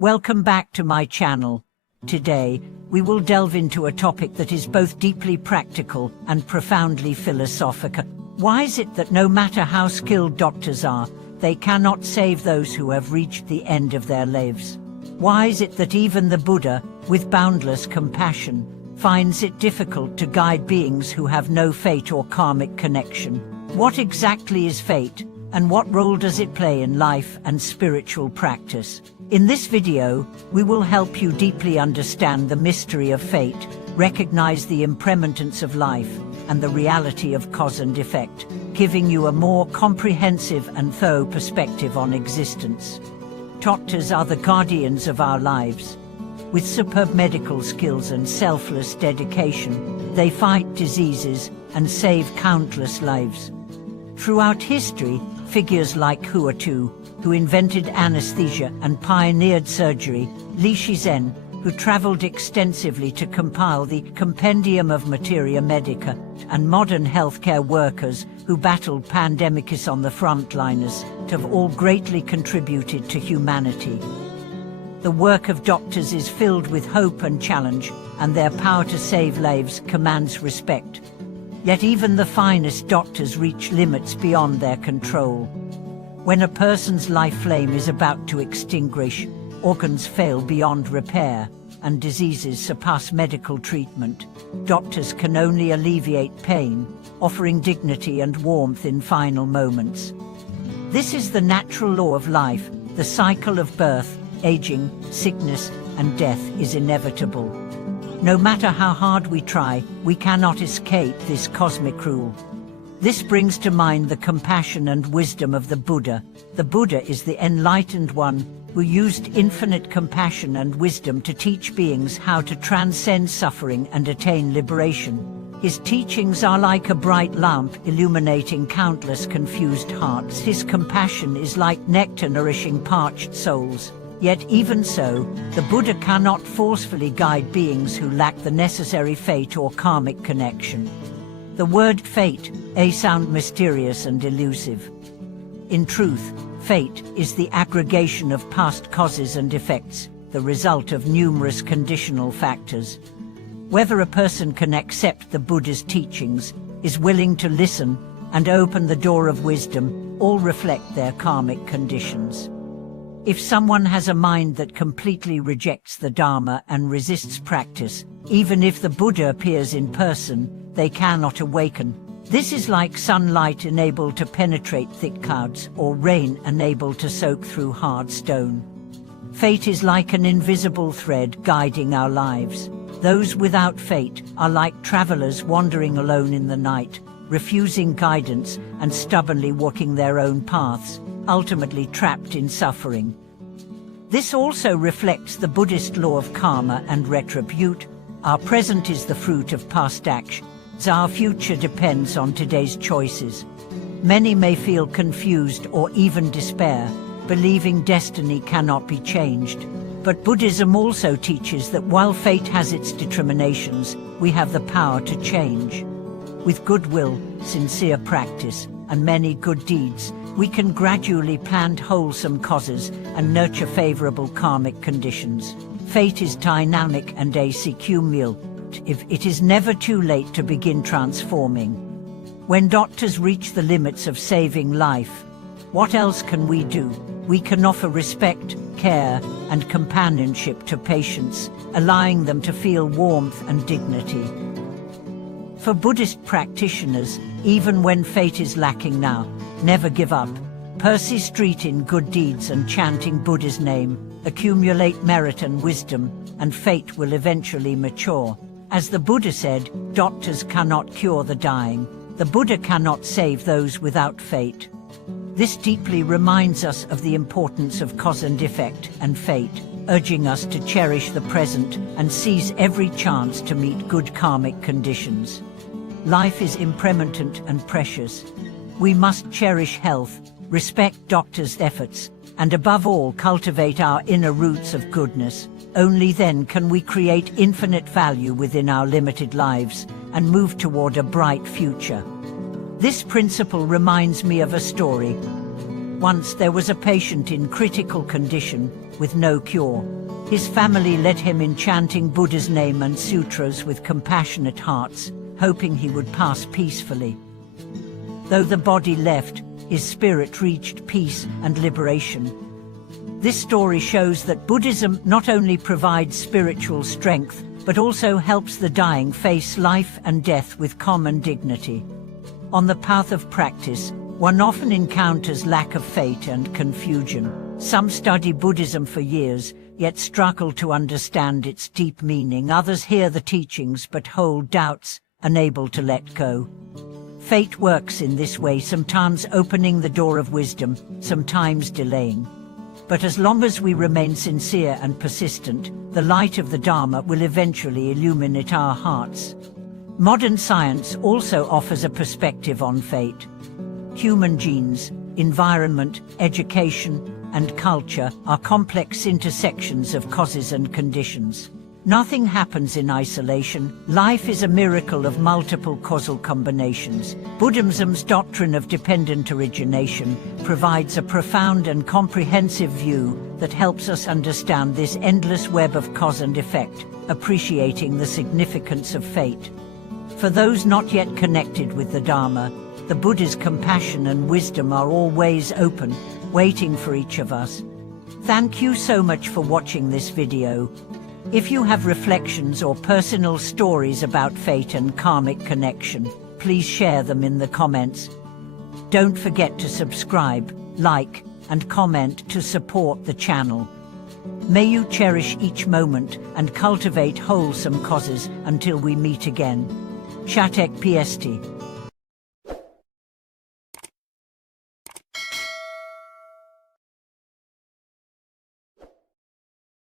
Welcome back to my channel. Today, we will delve into a topic that is both deeply practical and profoundly philosophical. Why is it that no matter how skilled doctors are, they cannot save those who have reached the end of their lives? Why is it that even the Buddha, with boundless compassion, finds it difficult to guide beings who have no fate or karmic connection? What exactly is fate, and what role does it play in life and spiritual practice? In this video, we will help you deeply understand the mystery of fate, recognize the impermanence of life, and the reality of cause and effect, giving you a more comprehensive and thorough perspective on existence. Doctors are the guardians of our lives. With superb medical skills and selfless dedication, they fight diseases and save countless lives. Throughout history, figures like Hua Tu, who invented anesthesia and pioneered surgery, Li Shizhen, who traveled extensively to compile the Compendium of Materia Medica, and modern healthcare workers who battled pandemics on the frontliners, have all greatly contributed to humanity. The work of doctors is filled with hope and challenge, and their power to save lives commands respect. Yet even the finest doctors reach limits beyond their control. When a person's life flame is about to extinguish, organs fail beyond repair, and diseases surpass medical treatment, doctors can only alleviate pain, offering dignity and warmth in final moments. This is the natural law of life. The cycle of birth, aging, sickness, and death is inevitable. No matter how hard we try, we cannot escape this cosmic rule. This brings to mind the compassion and wisdom of the Buddha. The Buddha is the enlightened one who used infinite compassion and wisdom to teach beings how to transcend suffering and attain liberation. His teachings are like a bright lamp illuminating countless confused hearts. His compassion is like nectar nourishing parched souls. Yet even so, the Buddha cannot forcefully guide beings who lack the necessary fate or karmic connection. The word fate may sound mysterious and elusive. In truth, fate is the aggregation of past causes and effects, the result of numerous conditional factors. Whether a person can accept the Buddha's teachings, is willing to listen, and open the door of wisdom, all reflect their karmic conditions. If someone has a mind that completely rejects the Dharma and resists practice, even if the Buddha appears in person, they cannot awaken. This is like sunlight unable to penetrate thick clouds, or rain unable to soak through hard stone. Fate is like an invisible thread guiding our lives. Those without fate are like travelers wandering alone in the night, refusing guidance and stubbornly walking their own paths, ultimately trapped in suffering. This also reflects the Buddhist law of karma and retribute. Our present is the fruit of past actions. Our future depends on today's choices. Many may feel confused or even despair, believing destiny cannot be changed. But Buddhism also teaches that while fate has its determinations, we have the power to change. With goodwill, sincere practice, and many good deeds, we can gradually plant wholesome causes and nurture favorable karmic conditions. Fate is dynamic and asequential. It is never too late to begin transforming. When doctors reach the limits of saving life, what else can we do? We can offer respect, care, and companionship to patients, allowing them to feel warmth and dignity. For Buddhist practitioners, even when fate is lacking now, never give up. Persist in good deeds and chanting Buddha's name, accumulate merit and wisdom, and fate will eventually mature. As the Buddha said, doctors cannot cure the dying. The Buddha cannot save those without fate. This deeply reminds us of the importance of cause and effect and fate, urging us to cherish the present and seize every chance to meet good karmic conditions. Life is impermanent and precious. We must cherish health, respect doctors' efforts, and above all cultivate our inner roots of goodness. Only then can we create infinite value within our limited lives and move toward a bright future. This principle reminds me of a story. Once there was a patient in critical condition with no cure. His family led him in chanting Buddha's name and sutras with compassionate hearts, hoping he would pass peacefully. Though the body left, his spirit reached peace and liberation. This story shows that Buddhism not only provides spiritual strength, but also helps the dying face life and death with common dignity. On the path of practice, one often encounters lack of faith and confusion. Some study Buddhism for years, yet struggle to understand its deep meaning. Others hear the teachings but hold doubts, unable to let go. Fate works in this way, sometimes opening the door of wisdom, sometimes delaying. But as long as we remain sincere and persistent, the light of the Dharma will eventually illuminate our hearts. Modern science also offers a perspective on fate. Human genes, environment, education, and culture are complex intersections of causes and conditions. Nothing happens in isolation. Life is a miracle of multiple causal combinations. Buddhism's doctrine of dependent origination provides a profound and comprehensive view that helps us understand this endless web of cause and effect, appreciating the significance of fate. For those not yet connected with the Dharma, the Buddha's compassion and wisdom are always open, waiting for each of us. Thank you so much for watching this video. If you have reflections or personal stories about fate and karmic connection, please share them in the comments. Don't forget to subscribe, like, and comment to support the channel. May you cherish each moment and cultivate wholesome causes until we meet again. Pathtopeace.